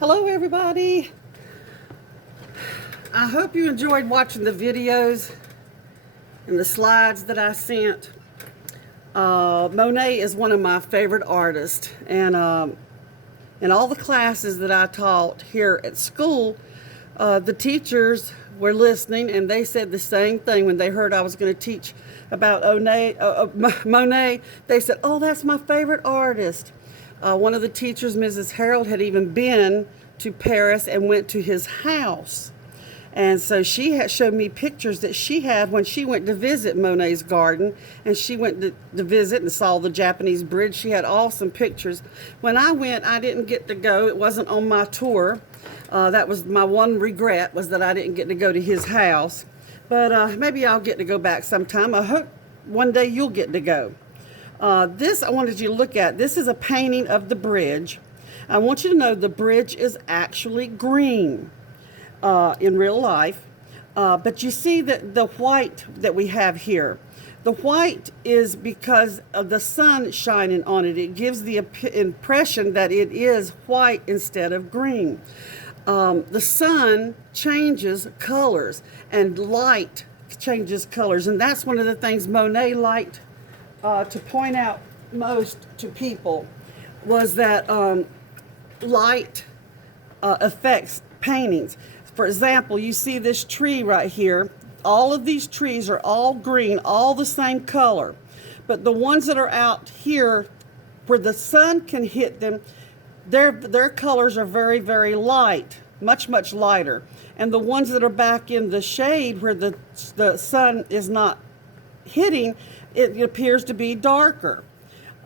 Hello everybody. I hope you enjoyed watching the videos and the slides that I sent. Monet is one of my favorite artists, and in all the classes that I taught here at school, the teachers were listening, and they said the same thing when they heard I was going to teach about Monet. They said, "Oh, that's my favorite artist." One of the teachers, Mrs. Harold, had even been to Paris and went to his house. And so she had showed me pictures that she had when she went to visit Monet's garden, and she went to visit and saw the Japanese bridge. She had awesome pictures. When I went, I didn't get to go. It wasn't on my tour. That was my one regret, was that I didn't get to go to his house. But maybe I'll get to go back sometime. I hope one day you'll get to go. This I wanted you to look at. This is a painting of the bridge. I want you to know the bridge is actually green in real life. But you see that the white that we have here, the white is because of the sun shining on it. It gives the impression that it is white instead of green. The sun changes colors, and light changes colors, and that's one of the things Monet liked to point out most to people, was that light affects paintings. For example, you see this tree right here. All of these trees are all green, all the same color. But the ones that are out here where the sun can hit them, their colors are very, very light, much, much lighter. And the ones that are back in the shade where the sun is not hitting, it appears to be darker.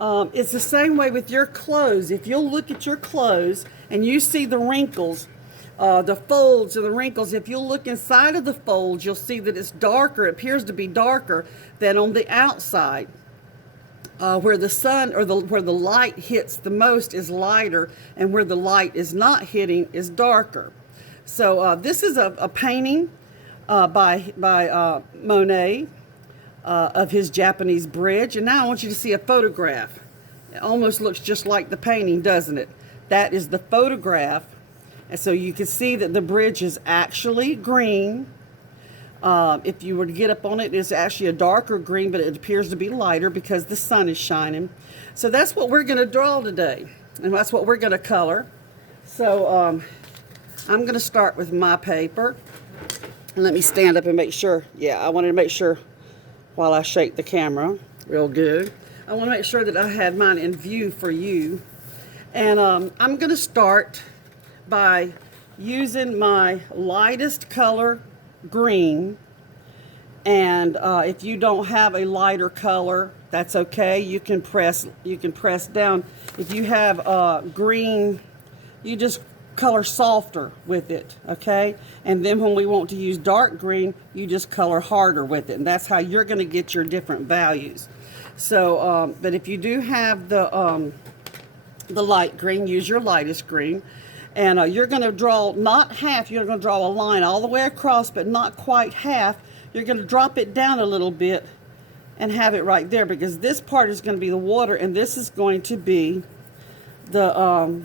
It's the same way with your clothes. If you'll look at your clothes and you see the wrinkles, the folds and the wrinkles, if you'll look inside of the folds, you'll see that it's darker. It appears to be darker than on the outside. Where the sun or where the light hits the most is lighter, and where the light is not hitting is darker. So this is a painting by Monet of his Japanese bridge. And now I want you to see a photograph. It almost looks just like the painting, doesn't it? That is the photograph. And so you can see that the bridge is actually green. If you were to get up on it, it's actually a darker green, but it appears to be lighter because the sun is shining. So that's what we're going to draw today, and that's what we're going to color. So I'm going to start with my paper. Let me stand up and make sure. Yeah, I wanted to make sure while I shake the camera real good. I want to make sure that I had mine in view for you. And I'm going to start by using my lightest color, green. And if you don't have a lighter color, that's okay. You can press down. If you have green, you just color softer with it, okay? And then when we want to use dark green, you just color harder with it, and that's how you're going to get your different values. So but if you do have the light green, use your lightest green. And you're going to draw not half, you're going to draw a line all the way across, but not quite half. You're going to drop it down a little bit and have it right there, because this part is going to be the water, and this is going to be the,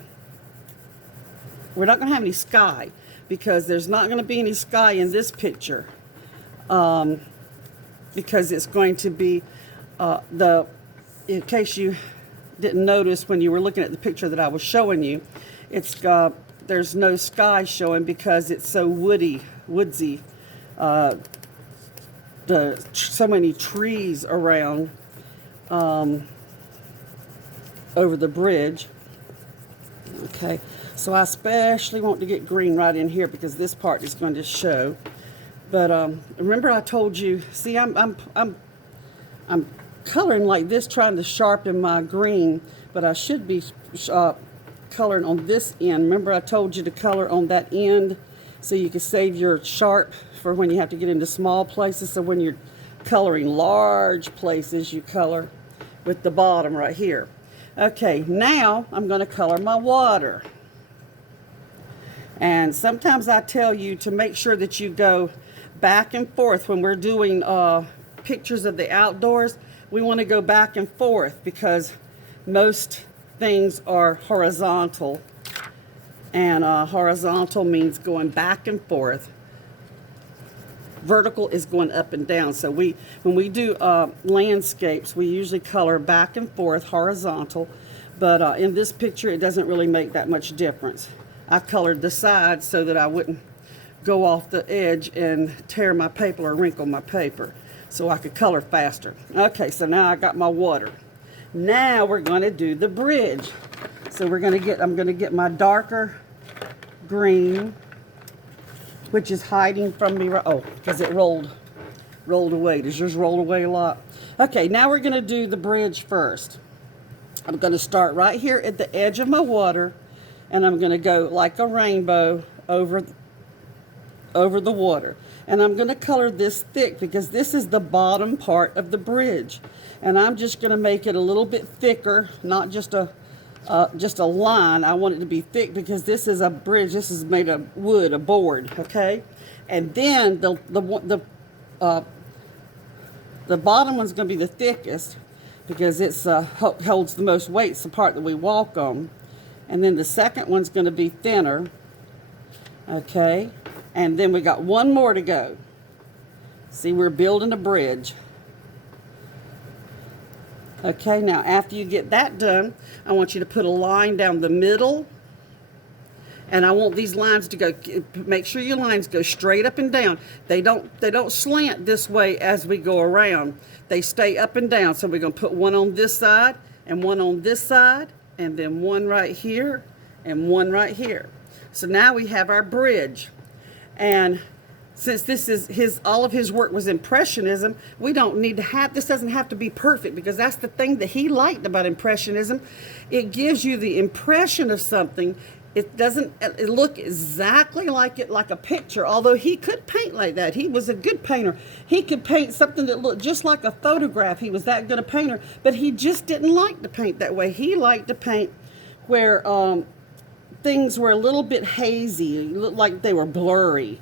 we're not going to have any sky, because there's not going to be any sky in this picture, because it's going to be in case you didn't notice when you were looking at the picture that I was showing you, it's there's no sky showing because it's so woodsy. So many trees around over the bridge. Okay, so I especially want to get green right in here because this part is going to show. But remember I told you, see, I'm coloring like this, trying to sharpen my green, but I should be coloring on this end. Remember I told you to color on that end so you can save your sharp for when you have to get into small places. So when you're coloring large places, you color with the bottom right here. Okay, now I'm going to color my water. And sometimes I tell you to make sure that you go back and forth when we're doing pictures of the outdoors. We want to go back and forth because most things are horizontal And horizontal means going back and forth. Vertical is going up and down. So when we do landscapes, we usually color back and forth, horizontal. But in this picture, it doesn't really make that much difference. I colored the sides so that I wouldn't go off the edge and tear my paper or wrinkle my paper, so I could color faster. Okay, so now I got my water. Now we're going to do the bridge. So I'm going to get my darker green, which is hiding from me. Oh, because it rolled away. Does yours roll away a lot? Okay, now we're going to do the bridge first. I'm going to start right here at the edge of my water, and I'm going to go like a rainbow over the water. And I'm going to color this thick because this is the bottom part of the bridge. And I'm just going to make it a little bit thicker, not just a line. I want it to be thick because this is a bridge. This is made of wood, a board, okay? And then the bottom one's going to be the thickest because it's holds the most weight. It's the part that we walk on. And then the second one's going to be thinner, okay? And then we got one more to go. See, we're building a bridge. Okay, now after you get that done, I want you to put a line down the middle. And I want these lines to go, make sure your lines go straight up and down. They don't slant this way as we go around. They stay up and down. So we're going to put one on this side and one on this side, and then one right here and one right here. So now we have our bridge. And since this is all of his work was Impressionism, we don't need to have, this doesn't have to be perfect, because that's the thing that he liked about Impressionism. It gives you the impression of something. It doesn't look exactly like a picture, although he could paint like that. He was a good painter. He could paint something that looked just like a photograph. He was that good a painter, but he just didn't like to paint that way. He liked to paint where things were a little bit hazy, it looked like they were blurry.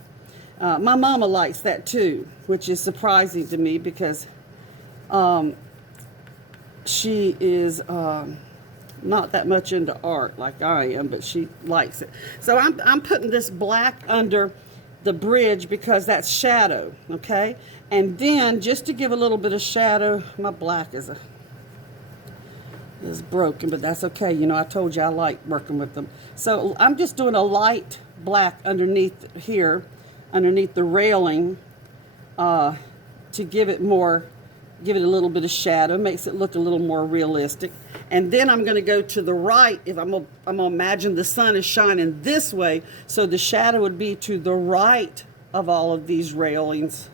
My mama likes that too, which is surprising to me because she is not that much into art like I am, but she likes it. So I'm putting this black under the bridge because that's shadow, okay? And then just to give a little bit of shadow, my black is broken, but that's okay. You know, I told you I like working with them. So I'm just doing a light black underneath here, underneath the railing, to give it a little bit of shadow, makes it look a little more realistic. And then I'm going to go to the right. If I'm going to imagine the sun is shining this way, so the shadow would be to the right of all of these railings,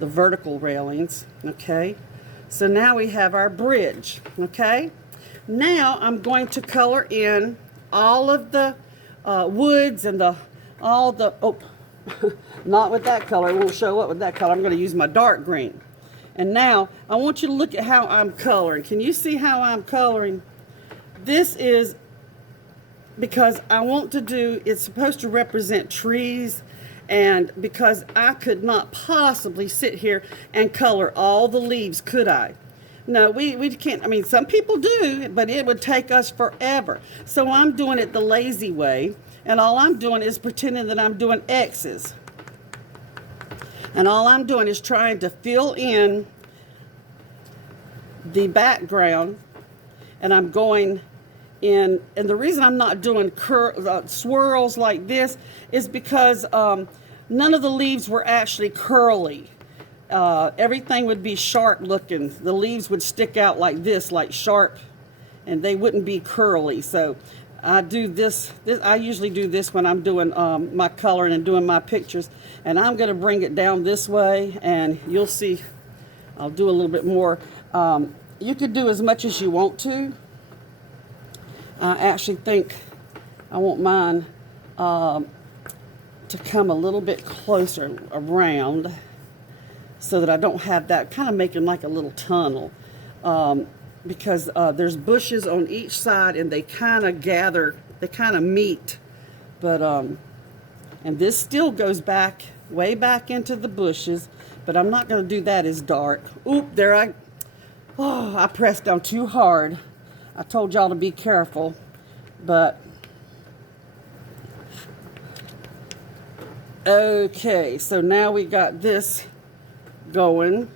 the vertical railings, okay? So now we have our bridge, okay? Now I'm going to color in all of the woods and not with that color. It won't show up with that color. I'm going to use my dark green. And now I want you to look at how I'm coloring. Can you see how I'm coloring? This is because I want to do, it's supposed to represent trees, and because I could not possibly sit here and color all the leaves, could I? No, we can't. I mean, some people do, but it would take us forever. So I'm doing it the lazy way, and all I'm doing is pretending that I'm doing X's. And all I'm doing is trying to fill in the background, and I'm going in, and the reason I'm not doing swirls like this is because none of the leaves were actually curly. Everything would be sharp looking. The leaves would stick out like this, like sharp, and they wouldn't be curly. So I do this I usually do this when I'm doing my coloring and doing my pictures. And I'm going to bring it down this way, and you'll see I'll do a little bit more. You could do as much as you want to. I actually think I want mine to come a little bit closer around so that I don't have that kind of making like a little tunnel. Because there's bushes on each side, and they kind of gather, they kind of meet. But, and this still goes back, way back into the bushes, but I'm not going to do that as dark. Oop, I pressed down too hard. I told y'all to be careful, but Okay, so now we got this going.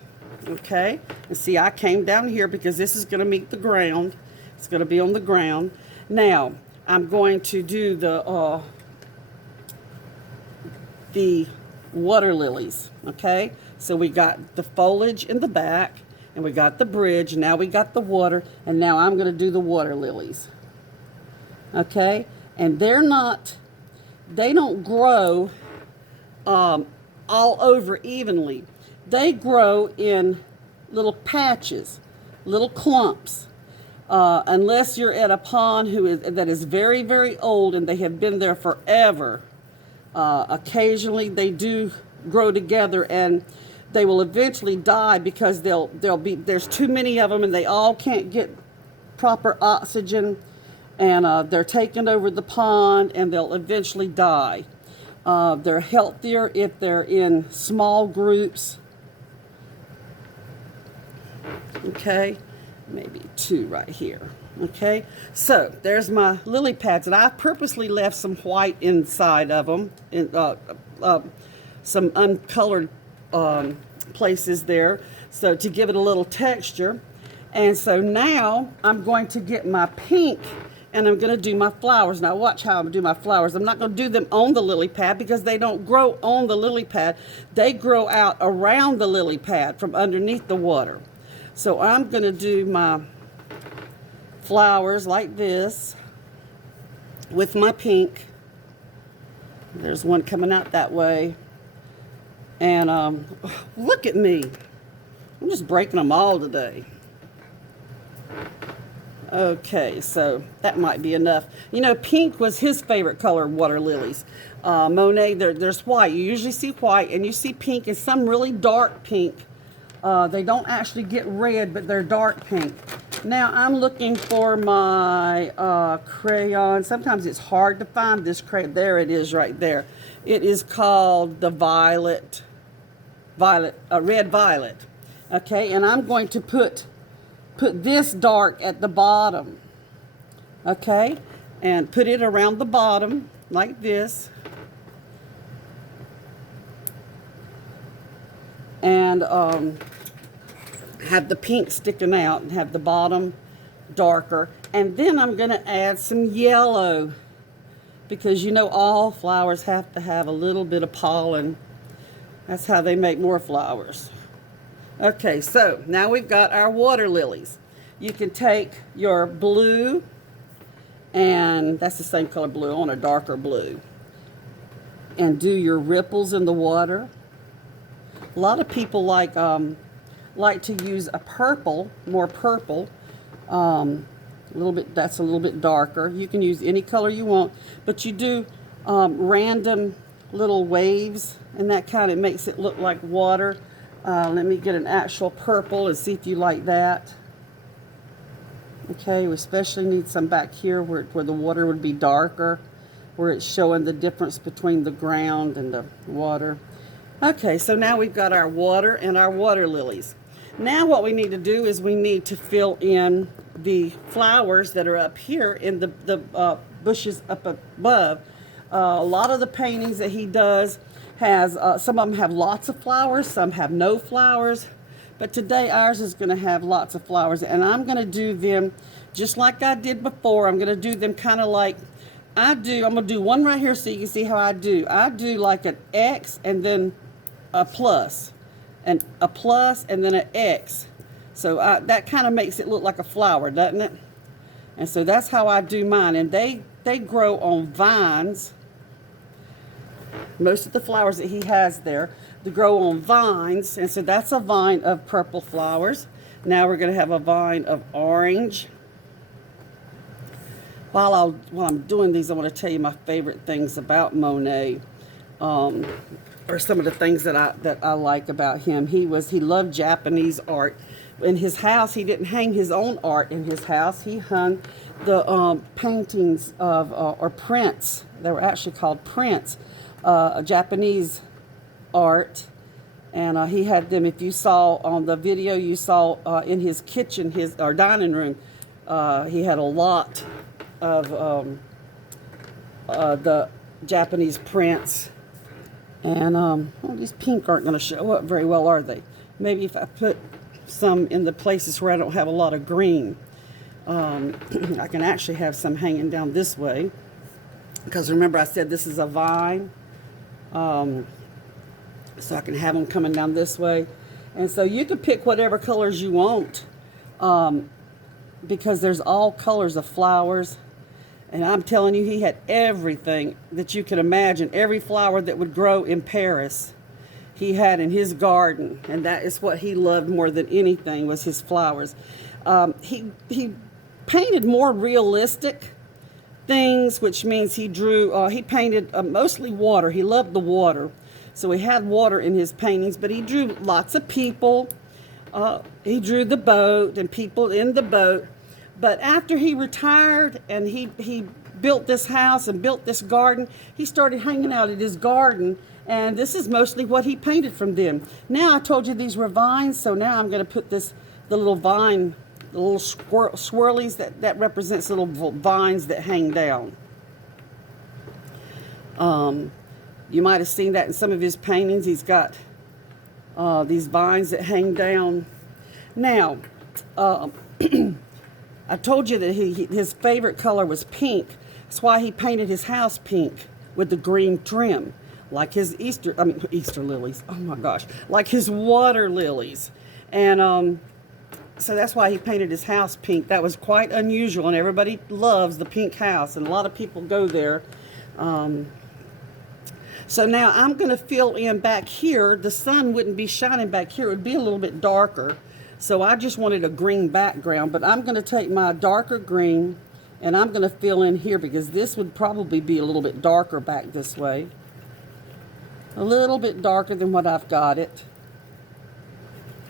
Okay, and see, I came down here because this is going to meet the ground. It's going to be on the ground. Now I'm going to do the water lilies. Okay, so we got the foliage in the back, and we got the bridge. Now we got the water, and now I'm going to do the water lilies. Okay, and they don't grow all over evenly. They grow in little patches, little clumps. Unless you're at a pond that is very, very old and they have been there forever. Occasionally they do grow together, and they will eventually die because there's too many of them and they all can't get proper oxygen, and they're taken over the pond and they'll eventually die. They're healthier if they're in small groups. Okay, maybe two right here. Okay, so there's my lily pads, and I purposely left some white inside of them, some uncolored places there, so to give it a little texture. And so now I'm going to get my pink, and I'm going to do my flowers. Now watch how I do my flowers. I'm not going to do them on the lily pad because they don't grow on the lily pad. They grow out around the lily pad from underneath the water. So I'm going to do my flowers like this with my pink. There's one coming out that way. And look at me. I'm just breaking them all today. Okay, so that might be enough. You know, pink was his favorite color, water lilies. Monet, there's white. You usually see white, and you see pink and some really dark pink. They don't actually get red, but they're dark pink. Now I'm looking for my crayon. Sometimes it's hard to find this crayon. There it is right there. It is called the red violet. Okay, and I'm going to put this dark at the bottom. Okay, and put it around the bottom like this. And have the pink sticking out and have the bottom darker. And then I'm going to add some yellow, because you know all flowers have to have a little bit of pollen. That's how they make more flowers. Okay, so now we've got our water lilies. You can take your blue, and that's the same color blue, on a darker blue, and do your ripples in the water. A lot of people like to use a purple, more purple, a little bit. That's a little bit darker. You can use any color you want, but you do random little waves, and that kind of makes it look like water. Let me get an actual purple and see if you like that. Okay, we especially need some back here where the water would be darker, where it's showing the difference between the ground and the water. Okay, so now we've got our water and our water lilies. Now what we need to do is we need to fill in the flowers that are up here in the bushes up above. A lot of the paintings that he does has, some of them have lots of flowers, some have no flowers. But today ours is going to have lots of flowers, and I'm going to do them just like I did before. I'm going to do them kind of like I do. I'm going to do one right here so you can see how I do. I do like an X and then a plus, and a plus and then an X. So that kind of makes it look like a flower, doesn't it? And so that's how I do mine. And they grow on vines. Most of the flowers that he has there, they grow on vines, and so that's a vine of purple flowers. Now we're going to have a vine of orange. While I'm doing these, I want to tell you my favorite things about Monet, or some of the things that I like about him. He loved Japanese art. In his house, he didn't hang his own art in his house. He hung the paintings of or prints. They were actually called prints. Japanese art, and he had them. If you saw on the video, you saw in his kitchen, or dining room, he had a lot of the Japanese prints And well, these pink aren't going to show up very well, are they? Maybe if I put some in the places where I don't have a lot of green. I can actually have some hanging down this way. Because remember I said this is a vine. So I can have them coming down this way. And so you can pick whatever colors you want. Because there's all colors of flowers. And I'm telling you, he had everything that you could imagine. Every flower that would grow in Paris, he had in his garden. And that is what he loved more than anything, was his flowers. He painted more realistic things, which means he painted mostly water. He loved the water. So he had water in his paintings, but he drew lots of people. He drew the boat and people in the boat. But after he retired and he built this house and built this garden, he started hanging out at his garden. And this is mostly what he painted from them. Now, I told you these were vines, so now I'm going to put the little vine, the little swirlies, that represents little vines that hang down. You might have seen that in some of his paintings. He's got these vines that hang down. Now, I told you that his favorite color was pink. That's why he painted his house pink with the green trim, like his Easter lilies. Oh my gosh, like his water lilies. And so that's why he painted his house pink. That was quite unusual, and everybody loves the pink house, and a lot of people go there. So now I'm going to fill in back here. The sun wouldn't be shining back here. It would be a little bit darker. So I just wanted a green background, but I'm going to take my darker green and I'm going to fill in here because this would probably be a little bit darker back this way. A little bit darker than what I've got it.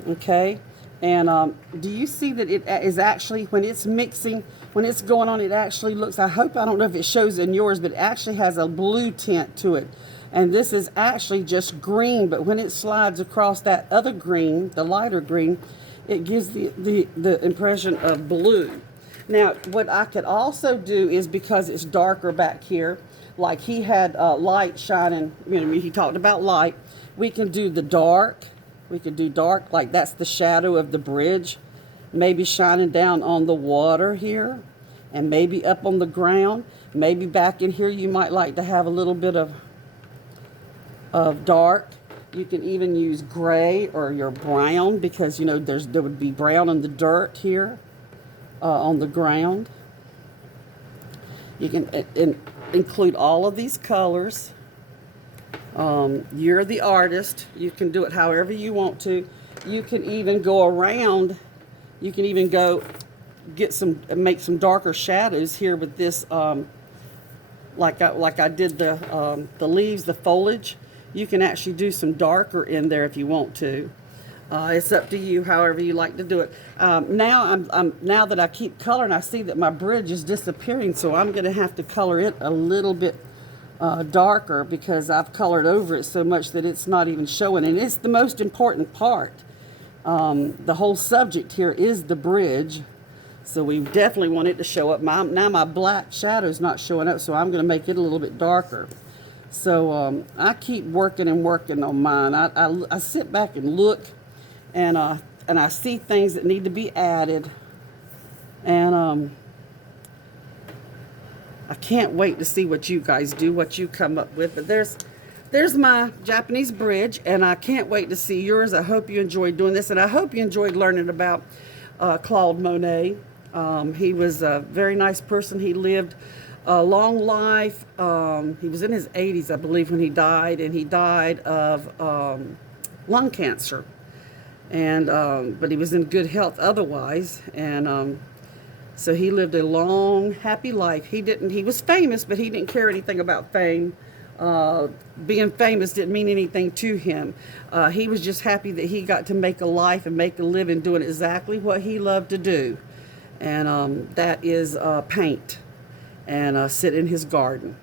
Okay. And do you see that it is actually, when it's mixing, when it's going on, it actually looks, I don't know if it shows in yours, but it actually has a blue tint to it. And this is actually just green, but when it slides across that other green, the lighter green, it gives the impression of blue. Now, what I could also do is, because it's darker back here, like he had light shining, he talked about light, we can do the dark. We could do dark, like that's the shadow of the bridge, maybe shining down on the water here, and maybe up on the ground. Maybe back in here you might like to have a little bit of dark. You can even use gray or your brown, because there would be brown in the dirt here on the ground. You can include all of these colors. You're the artist. You can do it however you want to. You can even go around. You can even go make some darker shadows here with this, like I did the leaves, the foliage. You can actually do some darker in there if you want to. It's up to you, however you like to do it. Now now that I keep coloring, I see that my bridge is disappearing, so I'm going to have to color it a little bit darker, because I've colored over it so much that it's not even showing, and it's the most important part. The whole subject here is the bridge, so we definitely want it to show up. Now my black shadow's not showing up, so I'm going to make it a little bit darker. So I keep working and working on mine. I sit back and look, and I see things that need to be added, and I can't wait to see what you guys do, what you come up with. But there's my Japanese bridge, and I can't wait to see yours. I hope you enjoyed doing this, and I hope you enjoyed learning about Claude Monet. He was a very nice person. He lived a long life. He was in his 80s, I believe, when he died, and he died of lung cancer. And but he was in good health otherwise, and so he lived a long, happy life. He was famous, but he didn't care anything about fame. Being famous didn't mean anything to him. He was just happy that he got to make a life and make a living doing exactly what he loved to do, and that is paint and sit in his garden.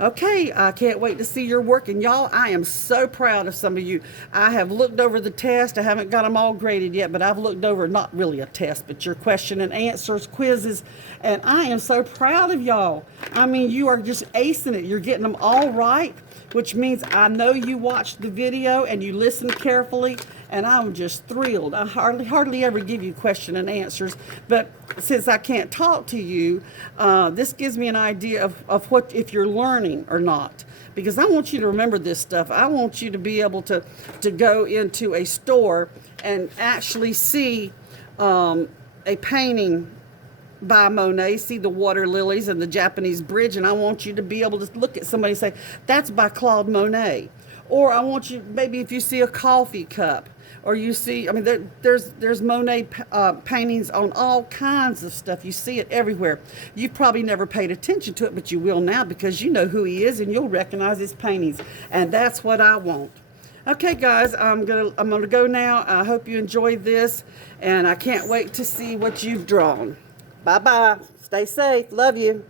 Okay, I can't wait to see your work. And y'all, I am so proud of some of you. I have looked over the test. I haven't got them all graded yet, but I've looked over, not really a test, but your question and answers, quizzes. And I am so proud of y'all. I mean, you are just acing it. You're getting them all right, which means I know you watched the video and you listened carefully. And I'm just thrilled. I hardly ever give you question and answers, but since I can't talk to you, this gives me an idea of what, if you're learning or not. Because I want you to remember this stuff. I want you to be able to go into a store and actually see a painting by Monet, see the water lilies and the Japanese bridge, and I want you to be able to look at somebody and say, that's by Claude Monet. Or I want you, maybe if you see a coffee cup, or you see, I mean, there's Monet paintings on all kinds of stuff. You see it everywhere. You've probably never paid attention to it, but you will now because you know who he is and you'll recognize his paintings. And that's what I want. Okay, guys, I'm gonna go now. I hope you enjoyed this, and I can't wait to see what you've drawn. Bye-bye. Stay safe. Love you.